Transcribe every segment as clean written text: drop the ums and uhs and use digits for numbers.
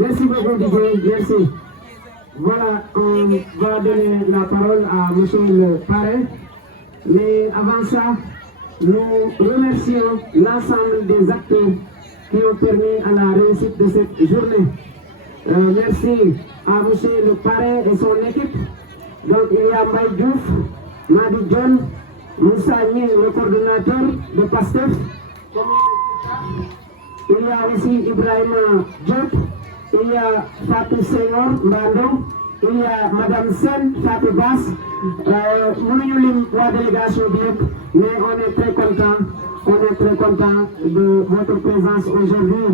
Merci beaucoup, Didier. Merci. Voilà, on va donner la parole à M. le parrain. Mais avant ça, nous remercions l'ensemble des acteurs qui ont permis à la réussite de cette journée. Merci à M. le parrain et son équipe. Donc il y a Mbaye Diouf, Madi John, Moussa Ning, le coordonnateur de PASTEF. Il y a aussi Ibrahima Diop, il y a Fatou Senghor Mbando, il y a Madame Sen, Fatou Bass, nous la délégation BIEP, mais on est très content de votre présence aujourd'hui.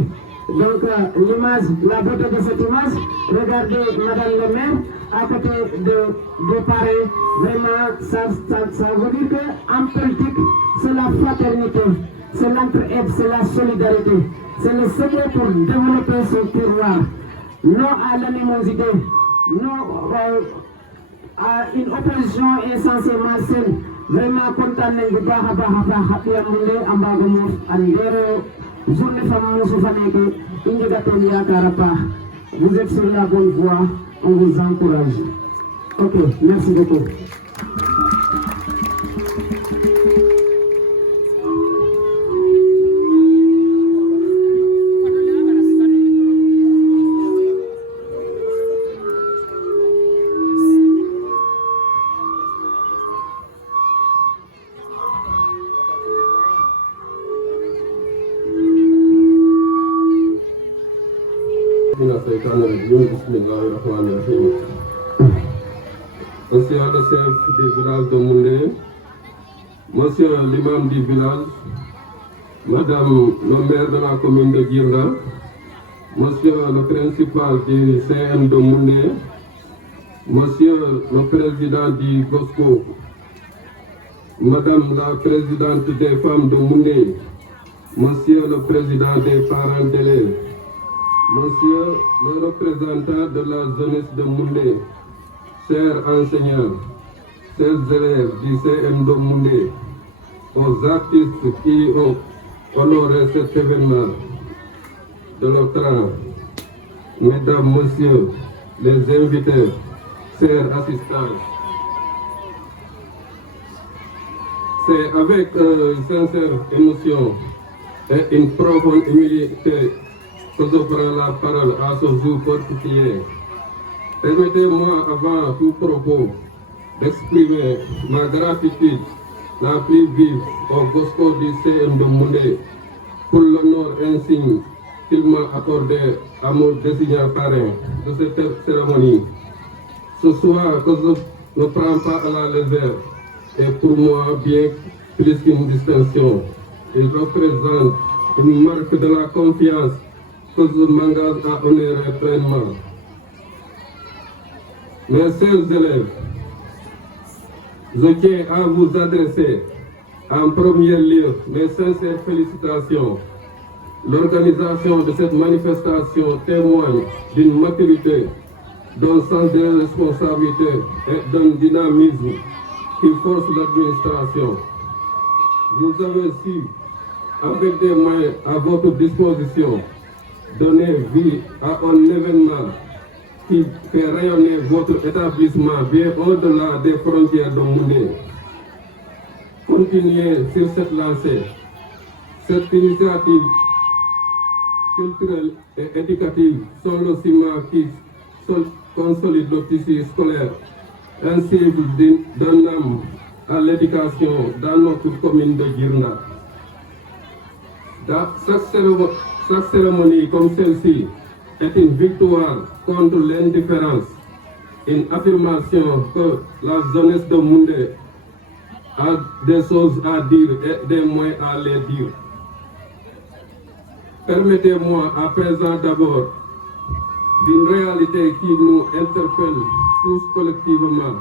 Donc l'image, la beauté de cette image, regardez Madame le maire à côté de Paris, vraiment ça veut dire qu'en politique c'est la fraternité, c'est l'entraide, c'est la solidarité, c'est le secret pour développer son terroir. Non à l'animosité, non à une opposition insensée malsaine. Vraiment content de vous êtes sur la bonne voie, on vous encourage. Ok, merci beaucoup. Monsieur le chef du village de Moundé, monsieur l'imam du village, madame le maire de la commune de Girna, monsieur le principal du CM de Moundé, monsieur le président du GOSCO, madame la présidente des femmes de Moundé, monsieur le président des parents d'élèves, monsieur le représentant de la jeunesse de Moundé, chers enseignants, chers élèves du CM de Moundé, aux artistes qui ont honoré cet événement de leur rang, mesdames, messieurs, les invités, chers assistants, c'est avec sincère émotion et une profonde humilité que je prends la parole à ce jour particulier. Permettez-moi avant tout propos d'exprimer ma gratitude la plus vive au GOSCO du CM de Moundé pour l'honneur insigne qu'il m'a accordé à mon désigné parrain de cette cérémonie. Ce soir que je ne prends pas à la légère est pour moi bien plus qu'une distinction. Il représente une marque de la confiance que je m'engage à honorer pleinement. Mes chers élèves, je tiens à vous adresser en premier lieu mes sincères félicitations. L'organisation de cette manifestation témoigne d'une maturité, d'un sens de responsabilité et d'un dynamisme qui force l'administration. Vous avez su, avec des moyens à votre disposition, donner vie à un événement qui fait rayonner votre établissement bien au-delà des frontières de Moundé. Continuez sur cette lancée. Cette initiative culturelle et éducative sont le ciment qui consolide le tissu scolaire, ainsi d'un âme à l'éducation dans notre commune de Girna. Chaque cérémonie comme celle-ci est une victoire contre l'indifférence, une affirmation que la jeunesse de Moundé a des choses à dire et des moyens à les dire. Permettez-moi à présent d'abord d'une réalité qui nous interpelle tous collectivement.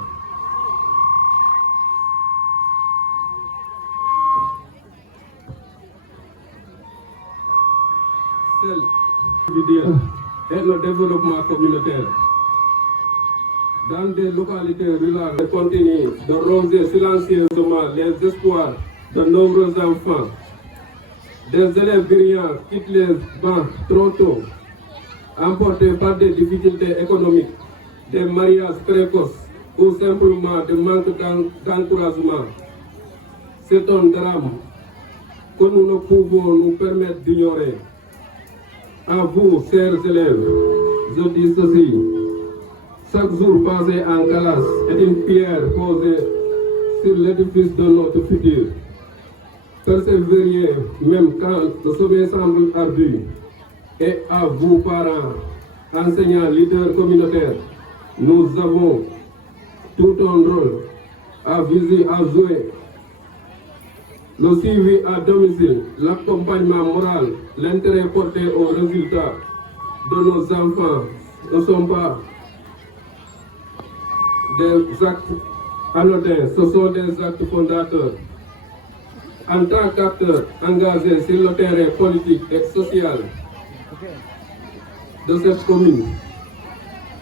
Celle individuelle et le développement communautaire. Dans des localités rurales, on continue de roser silencieusement les espoirs de nombreux enfants. Des élèves brillants quittent les bancs trop tôt emportés par des difficultés économiques, des mariages précoces ou simplement de manque d'encouragement. C'est un drame que nous ne pouvons nous permettre d'ignorer. À vous, chers élèves, je dis ceci. Chaque jour passé en classe est une pierre posée sur l'édifice de notre futur. Persévérez même quand le sommet semble ardu. Et à vous, parents, enseignants, leaders communautaires, nous avons tout un rôle à jouer. Le suivi à domicile, l'accompagnement moral, l'intérêt porté aux résultats de nos enfants ne sont pas des actes anodins, ce sont des actes fondateurs. En tant qu'acteurs engagés sur le terrain politique et social de cette commune,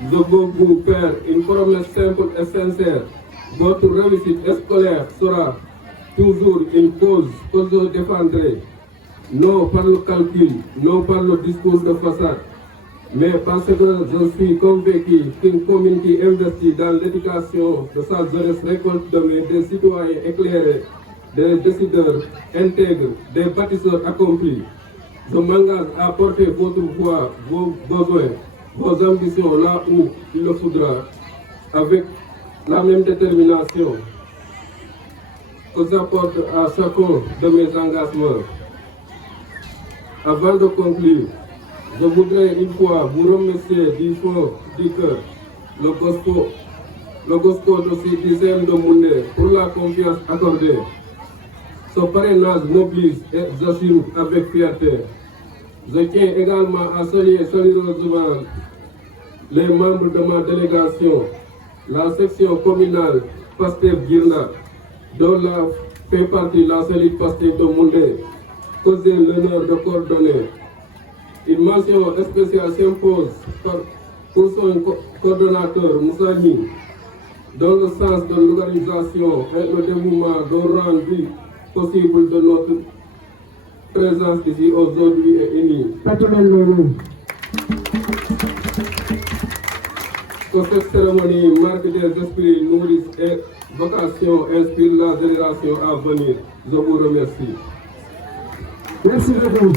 je veux vous faire une promesse simple et sincère. Votre réussite scolaire sera toujours une cause que je défendrai, non par le calcul, non par le discours de façade, mais parce que je suis convaincu qu'une commune qui investit dans l'éducation de sa jeunesse récolte demain des citoyens éclairés, des décideurs intègres, des bâtisseurs accomplis. Je m'engage à porter votre voix, vos besoins, vos ambitions là où il le faudra, avec la même détermination que j'apporte à chacun de mes engagements. Avant de conclure, je voudrais une fois vous remercier du fond du cœur, le gospel aussi du CM de Moundé pour la confiance accordée. Ce parrainage m'oblige et j'assume avec fierté. Je tiens également à saluer chaleureusement les membres de ma délégation, la section communale Pastef Girna, dont fait partie la cellule Pastef de Moundé, que j'ai l'honneur de coordonner. Une mention spéciale s'impose pour son coordonnateur Moussa Ny, dans le sens de l'organisation et le dévouement de rendu possible de notre présence ici aujourd'hui et unie. Que cette cérémonie marque des esprits nourrissent et vocation inspire la génération à venir. Je vous remercie. Merci beaucoup.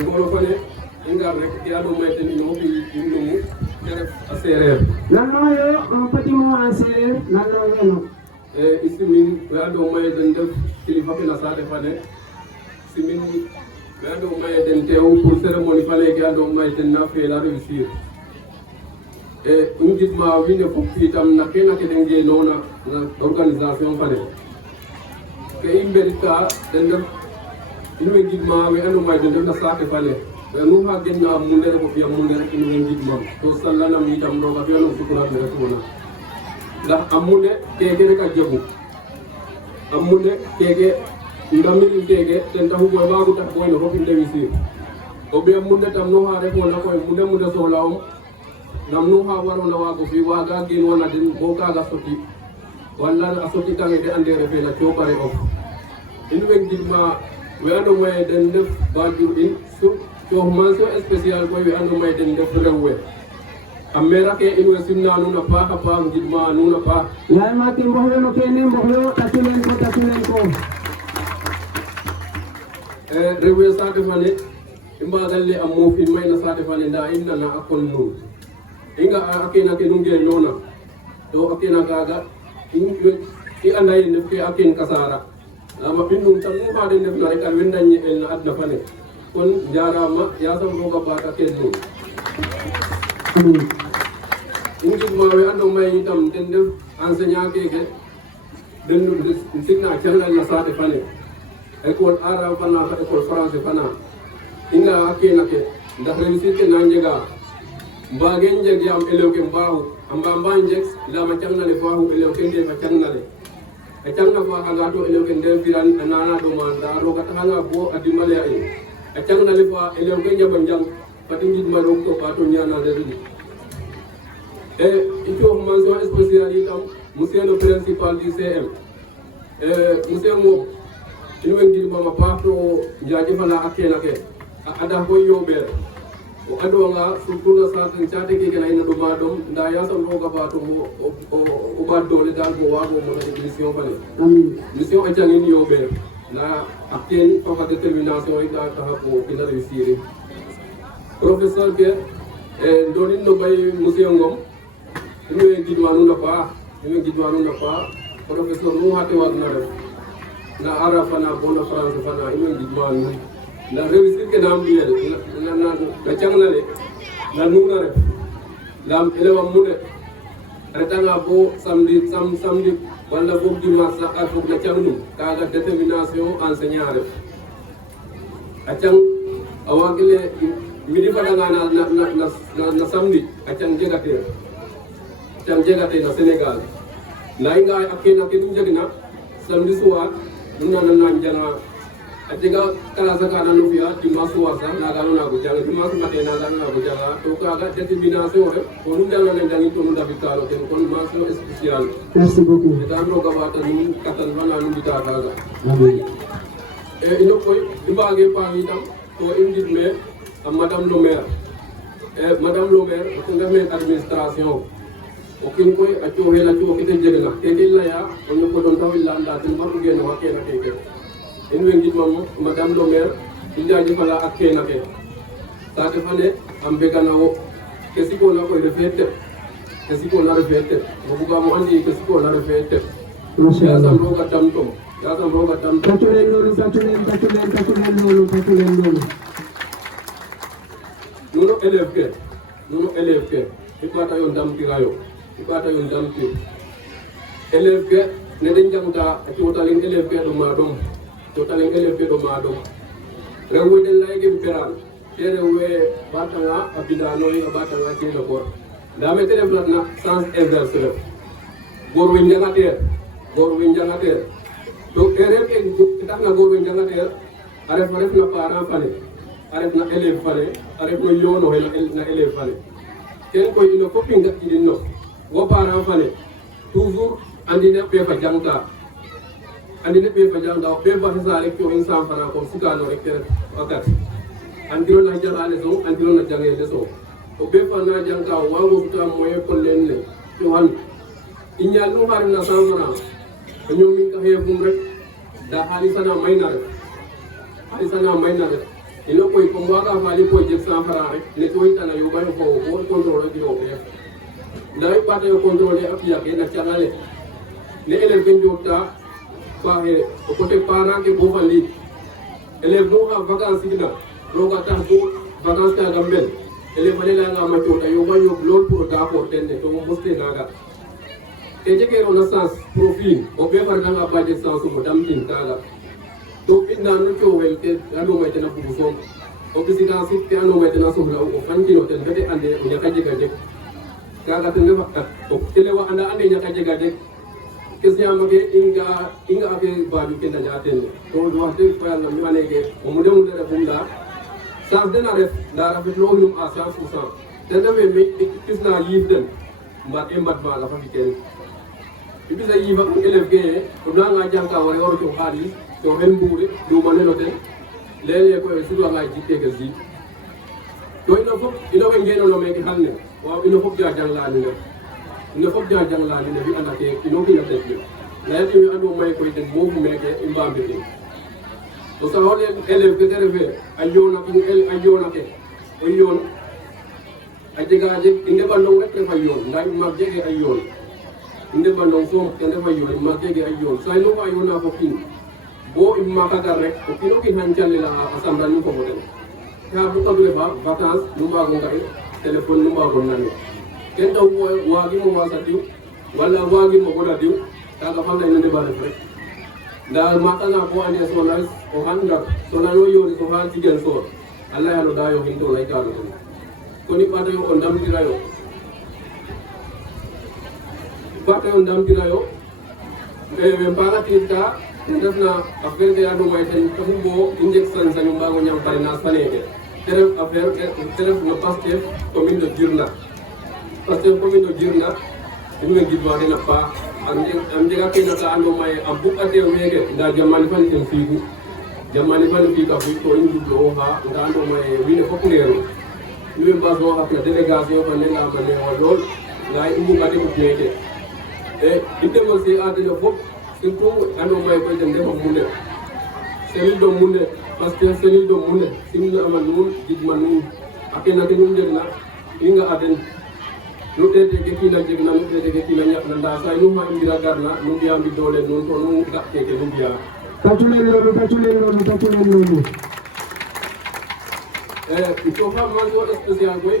Ngolo fane ingar rek ya do mayteni no fi indumu def a séréer. Lan yo un petit mot en séréer nan la ngeno. Isimin ya do mayten def kilifa fi na sa defane. Simin ya do mayten tew pour cérémonie fale ya do mayten na fait la réussir. Ngitma wine fop itam na kena ke denge nona organisation fane. Ke imberika den def inu ngitma we anu mayten def na sa defane. Nu ha genna munde ko fiya munde rek inu ngitma to sallana mi tam do ga fiya no sukura ne ko na. Ndax amune keke rek a jegu amune keke ndamiri keke ten taxu koy waagu tax koy no fop i réussir o ɓiya munde tam nu xa refona koy munde soxla'um nam nu xa warona waago fi waaga genwana den bo kaaga soti wala a sotitange de ande refe na coopare of in way ngidma we andoona yee den ndef waajur in coox mention spéciale koy we andoona yee den ndef rew we a mera ke in way simna nuun a paax a paax ngidma nuun a paax. Yaay Mati mboxyo no kene mboxyo tatu leen ko rewe saate fane i mbagal le a moof in mayna saate fane nda i nana a kon nuun i nga a kena ke nu ngenoona to a kena kaaga i anda ye ndef ke a ken kasara ama in nuun tam nu mbaade ndefna rek a we ndañe el na adna fane kon njarama yasam roga baat a ken nuun i ngidma we andoona yee itam den ndef enseignant keke den signa calal na saate fane école arabe fana fa école français fana inga akena ke ndax réussite ke na njega mbage njeg yam elew ke mbaaxu amba mba njeg lama cangnale faaxu elew ke ndefa cangnale a cangna faaxanga to elew ke ndew firan a nana ɗoma nda roga taxanga bo a dimbale a in a cangnale fa elew ke njaɓa njang fati ngidma roog to ɓaato ñanale rin e i coox mention spéciale itam monsieur le principal du CM monsieur Ngom in way ngidmama paax to njaajëfala a kena ke ada ko yoɓere o adonga surtout na sarten cate keke na ina ɗuma ɗum nda yasam roga batum o baddole dal mo wago mo kadi mission fane mission a jangin yoɓere na akken fofa détermination e da taha ko kina réussir professeur ke e donin no bay monsieur Ngom ino gidma nuna pa professeur nu hate wagna ref na ara fana bona France fana ino gidma nun na réussir ke nam biyel na changnale na nuna ref lam elewa mune retanga bo samedi walla bo dimanche sax a fog na changnum kaga détermination enseignant ref a chang a wagile midi fadanga na samedi a chang jegate na Sénégal layinga akena kenum jegna samedi soir nuna na janga a jega classe ka nanu fiya dimanche soir sax naga nuna ko janga dimanche matin naga nuna ko janga to kaga détermination rek ko nu janga na jangi to nu dafi kalo ken kon mention spéciale. Merci beaucoup. Et dans le gabata nu katan wana nu bita kaga Amin. e ino koy imbage pa itam to indit me madame le maire madame le maire ko ngame administration o kin koy a co hela co kete jegna keke laya o ñoko don taw landa ten maru gene wa kena keke en we ngit mam madame le maire i jaajëfala ak kena ke sate fane am begana wo ke siko na koy refete ke siko na refete mo buga mo andi ke siko na refete Masha Allah. yasam roga tamtom Tatu leen loolu. nuno élève ke ipata yo ndamtirayo élève ke ne den jangta a cotaleng élève ke ɗo maɗom rewe den layegem peran te rewe ɓatanga a bidanoy a ɓatanga cena kor nda mete ref natna sens inverse ref goor we njangater to erreur ke taxna goor we njangater a ref na parent fane a ref na élève fane a ref no yoonoxe na élève fane ken koy ino fop i ngatidin no wo parent fane toujours andine ɓeefa jangta o ɓeefa xesa rek coxin 100 francs comme sukano rek te ref a kat andiro na janga leçon andiro na jange leçon o ɓeefa na jangta o wago suta moyen kollen ne coxan i ñaal nu xa refna 100 francs a ñoomin ka xeefum rek nda xalisana mayna rek ino koy comme waga faali koy jeg 100 francs rek ne coxitana yoɓayo fo bo contrôle giro o ɓeef nda i ɓata yo contrôler a piya ke na cangale ne élève ke njota faxe o côté parent ke bo fa ndiik élève nu xa vacance signa roga tax bo vacance kaga mbel élève ale leyanga ma cota yoɓa yoɓ lool pour o d'accord ten ne to moste naga ke jegerona sens profil o ɓefarnanga ba jeg sens um o damtin kaga to ɓiɗna nu cowel ke ando may tena bugu soom o ɓisina sit ke ando may tena soxla o fankino ten fete ande o ñaka jega jeg kaga ten ref o elewa ande ñaka jega jeg question make inga ake baju ke daña ten to wax deg fa yàlla mi aneke o mu demum de refum nda chance den a ref nda rafetlo num à 100% ten refe mi pisna yiif den mbat e mbat maga fa fi teen i bisa yiifa ko élève ke ye o nanga jangka ware waro cox xaalis coxen mbuure ɗumanelo ten leyele koy sutwanga jik keke si to ino we ngenono meke xal ne waaw ino fop ja janglanine fi anda ke ino kina tetli leyati we ando may koy den moofu meke i mbambekin o saxole élève ke te refe a yoona ke o yoon a jega jeg i ndeɓandong rek refa yoon nda maag jege a yoon i ndeɓandong soom ten refa yoon maag jege a yoon sa nu fa yoona fo kiin bo i maaka gar rek o kiino kiin xan calela a samra nu fofo ten ka bukadu refa vacance nu mbaago nga'ir téléphone nu mbaago nanir ken tax waagimo wasa diw wala waagimo goda diw kaga fanda ino ndeɓa ref rek nda maakanga bo ande sonage o xan ngar sonano yoris o xan tigen soor a leyano da yoxin to leytano ten kon i ɓaatayo o ndamtirayo we mbagatirka ten refna affaire ke ando may ten taxu bo i njeg sañ-sañu mbaago ñam parrainage fa neke te ref affaire te ref no Pastef commune de Djirnda in way ngidma den a paax am jega kene ka ando maye a bug a teew meke nda jamano fane ten fiigu jamani bani fika ko indi do ha ngando may wine fop ngero ñu mbaso ak délégation ko ne la mané wol ngay indi ngade ko nete e inde mo ci adina fop surtout ando may ko dem defa munde sel do munde parce que sel do munde simna amal nun jidman nun akena ke nun jegna inga aden lu tete ke kina jegna lu tete ke kina nyak na nda say nu ma indira garna nu biya mbi dole nun to nu dak ke nu biya tatulen lolu il faut pas mention spéciale koy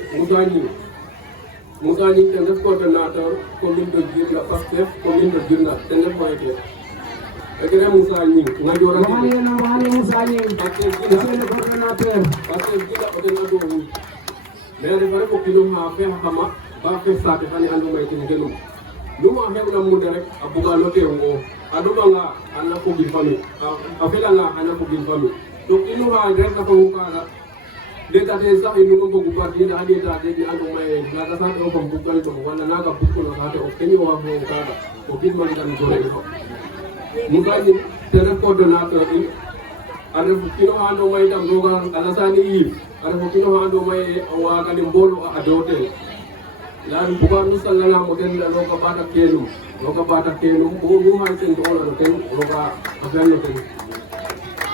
Moussa Gningue ten ref coordonnateur commune de Djirna Pastef commune de Djirna ten ref xoyete egre Moussa Gningue ngajora waxane Moussa Gningue monsieur le coordonnateur parce que gila o ten ando wu mais refa ref o kino xa fexa xama ba fef saate fane ando may ten genum numa xewna mude rek a buga no tewngo a ɗoɓanga ana fogin famille a felanga ana fogin famille donc inu xa refna fogu kaga ɗetate sax inu mbogu parti nda a ɗeta de ni ando maye naga saate o fam buggal ɗom walla naga bugkono saate o keñi owa fogu kaga o gidmangan dore fo Moussa Gningue te ref coordonnateur in a ref kino xa ando maye tam roga alasani yiif a ref o kino xa ando maye a wagane mbolo a adotel yaani buga nu sallanga mo den roga bata kenum bo nu hay sen dola no ten roga afano ten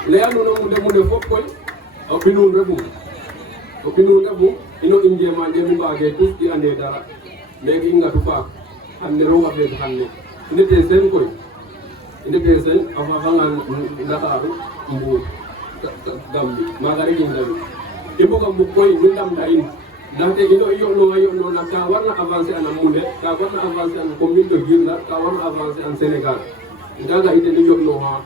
leanu no munde fop koy o binun refu ino inje ma jemi baage tous di ande dara legi ngatu fa hande roga be hande ndete sen koy ndete sen afa fangan ndataru mbu gambi magari gindawi ibuga mbu koy ndam dain ndaxte ino yo'no na ka warna avancer an munde ka warna avancer an commune de Djirna ka warna avancer an Sénégal ngaga ite ni yo'no ha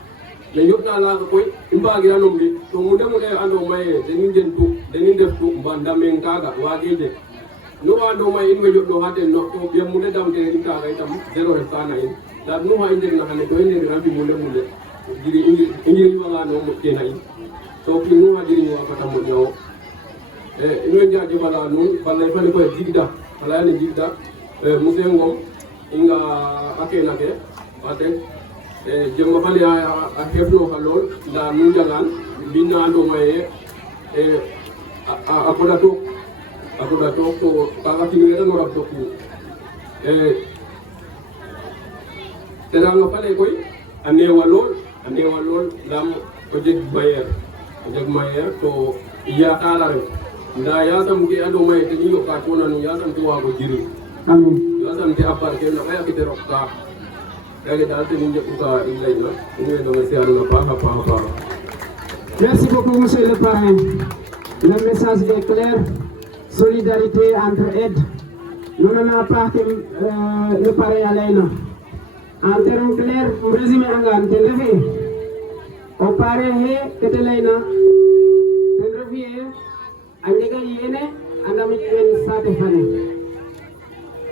le yo'na la koy imbagira no mbi to munde ando maye denin def tu mbandame kaga wageje no ando maye in yo'no ha den no to biam munde damte ni kaga itam zero restana in da no ha inde na hane to inde rambi munde jiri injiri wala no mo kena in to ki no ha jiri wa patam mo nyawo ino jaji bala nun bala fane ko jigda bala ne jigda monsieur Ngom inga akena ke ate jemma fane a hefno halol da nun jangan binna ando maye akoda to to kaga tinere no rabto ku tena fane koy ane walol dam ko jeg mayer to iya kala rek nda yasam ke ando may te ñu ka to nanu yasam to wago jiri amin yasam te apar ke na ay akite rokka kage dal te ñu ko ilay na ñu do ci aduna pa merci beaucoup monsieur le parrain le message est clair solidarité entraide nous n'avons pas le parrain alayna en termes clair résumé angan te lefi o parrain he ke te layna te refi andega yene andami en sate fane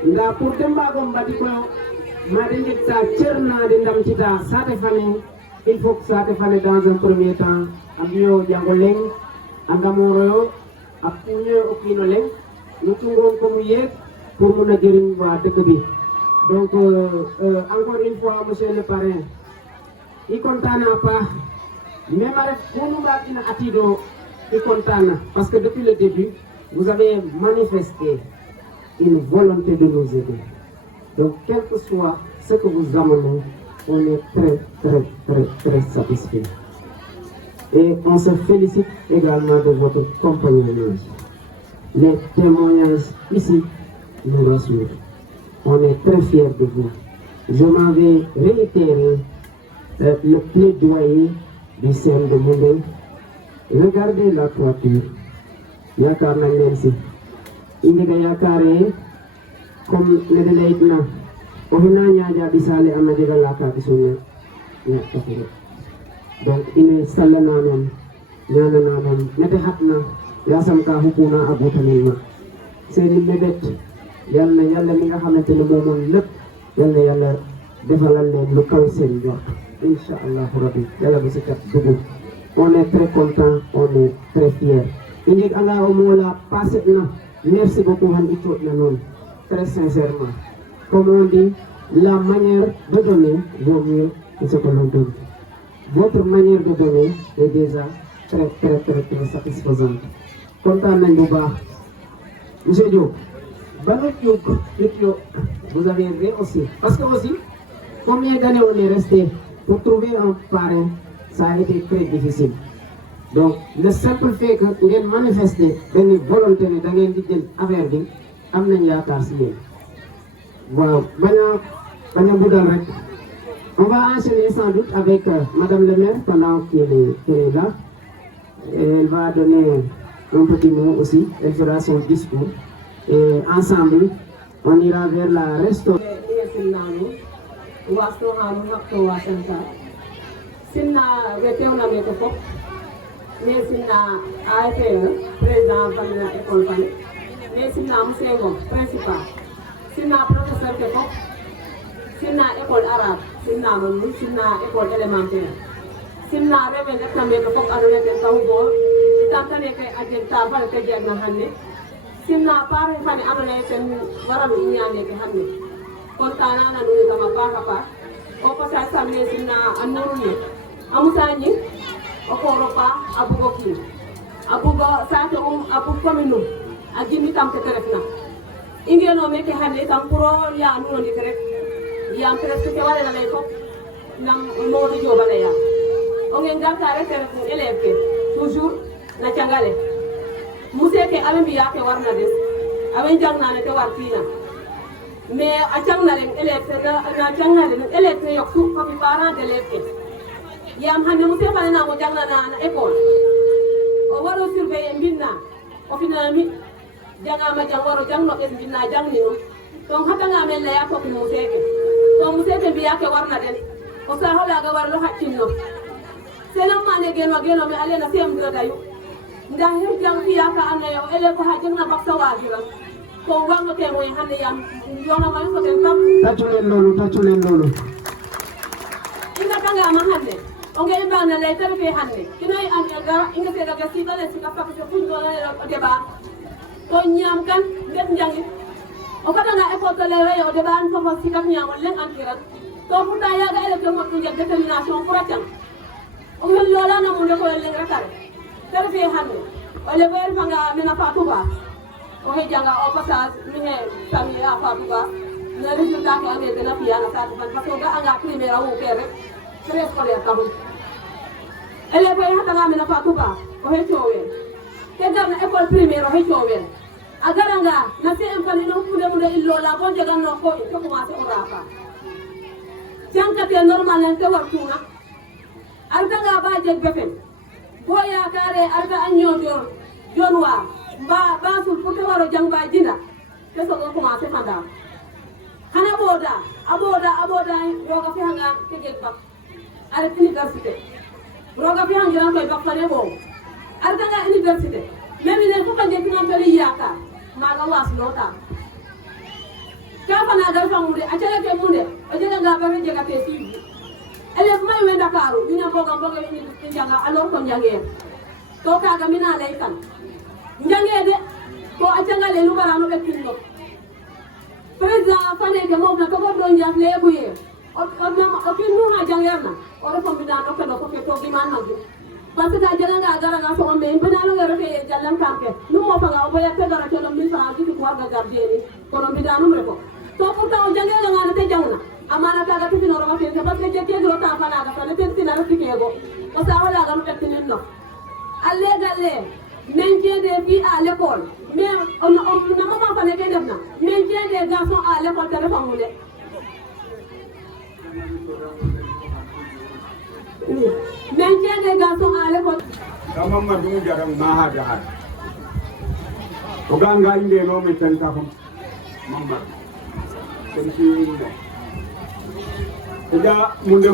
nda pour temba ko mbadi ko made jetta cerna de ndam cita sate fane il faut que sate fane dans un premier temps ambiyo jangoleng andamoro apunyo okino leng nutungon ko muyek pour muna jëriñ wa dëkk bi donc encore une fois monsieur le parrain i contana pa même rek kunu bakina atido content parce que depuis le début, vous avez manifesté une volonté de nous aider. Donc, quel que soit ce que vous amenez, on est très satisfait. Et on se félicite également de votre compagnonnage. Les témoignages ici nous rassurent. On est très fiers de vous. Je m'en vais réitérer le plaidoyer du CM de Moundé. Regardez la toiture. Yakar nañ leen si indi ga yakare comme le delaytna o hina ñaaja bisale amna diga laka bisune ya tafiro donc ine sallana non ñana non nete hatna yasam ka hukuna abutanin ma seeni mebet yalla mi nga xamanteni momon lepp yalla defalal leen lu kaw seen jot inshallah rabbi yalla bu ci kat dugu. On est très content, on est très fiers. Indik Allah Omola passe na. Merci beaucoup Handi non. Très sincèrement. Comme on dit, la manière de donner vaut mieux que ce que l'on donne. votre manière de donner est déjà très satisfaisante. Kontaan nañ bu baax. Monsieur Diop, vous avez aidé aussi. Parce que aussi, combien d'années on est resté pour trouver un parrain, ça a été très difficile. Donc, le simple fait que vous avez manifesté une volonté de gagner affaire bi, am nañ yaakaar si yéen. Waaw, bañ a guddal rek. On va enchaîner sans doute avec Madame le maire pendant qu'elle est là. Elle va donner un petit mot aussi, elle fera son discours. Et ensemble, on ira vers la restauration. mais sinna AFE président famille école fane mais sinna monsieur Ngom principal sinna professeur ke fop sinna école arabe sinna mon sinna école élémentaire sinna rewe ndefna meke fop andoona yee ten taxu bo itam te neke a jeg ta fale te jegna xane sinna pare fane andoona yee ten waralu i ñaaneke xane kontaan na nuyu tam a paax a paax au passage samedi sinna a nuuru ne a Moussa Gning o kooro pa a bugo kiin a bugo saate a bug commune a jimmi tam kete refna i ngeno meke xane tam pour o ya nuno ndik rek yaam presque ke warena lay fop nam Modou Diop a leya o ngen garta rek te refu élève ke toujours na cangale monsieur ke awe mbiya ke warna des awe njangna ne te wartina mais a cangna leng élève na cangna leng élève ke yoq su comme parent d'élève ke yam hande monsieur fane namo janglana na école o waro surveiller mbinna o finami jangama jang waro jangno ɓes mbinna jangni ɗum donc hatanga men leya toki monsieur ke to monsieur ke mbiya ke warna den o sahoɗaga warlo haccinno senan mane genomi alena CM2 dayu nda her jang fiya ka annaye o élève ha jangna bak sa wajiran ko wango témoin hande yam yonamayo soten kam taccu len lolu inga tangama hande onge ibana lay tabe fe hande kinoy an ga inga se daga sitale sika fakko fuñ do la débat to ñam kan def njangi o kata nga école to lewe yo débat an fofo sika ñam len an kiran to pourtant ya ga élève mo to jël détermination pour atang o ngel lola na mu ko len rakare tabe fe hande o le wer fanga mena Fatou Ba o he janga o passage mi he sami ya Fatou Ba na résultat ko ame dina fiya na Fatou Ba parce que ga anga primaire wu ke rek préscolaire taxul élève yi hatanga mena Fatou Ba o he coowel ke garna école primaire o he coowel a garanga na CM fani no mude illo la bon jeganno ko to commencé o rafa jankate normal len te wartuna artanga ba jeg befen bo yakare arta anyodor jonwa ba sul pour te waro jang ba jinda te so ko commencé fanda hana aboda yoga fi hanga te jeg bak are université roga fi hangiran koy bak fane bo are tanga université même ne ko kanje tinon tali yaka maga was lota ka fana gar famude a tele ke munde o jega nga ba jega te fi elef may we Dakaru ina boga ni janga alors ko jange to kaga mina lay kan jange de ko a tanga le lu barano be kinno président fane ke mo na ko do njas le buye o kinno ha jangerna o refo mbina no ko ke to giman nangu parce que jara nga gara nga so me mbina no ngara fe jallam kampe no mo fa nga o boya te gara to 1000 francs ci ko ga gardien ko no mbina no refo to pourtant o jange nga na te jangna amana kaga to fino ro fe parce que je ke ta fa na ga fa le te tina ro fike go o sa wala ga no te no alle galle maintien des filles à l'école mais on na maman fa ne ke defna maintien des garçons à l'école te refo mu de maintien des garçons à l'école. Kama madungu jarang maha jahat. Oganga inde no me tenta hum. Mamba. Tensi inde. Ida munde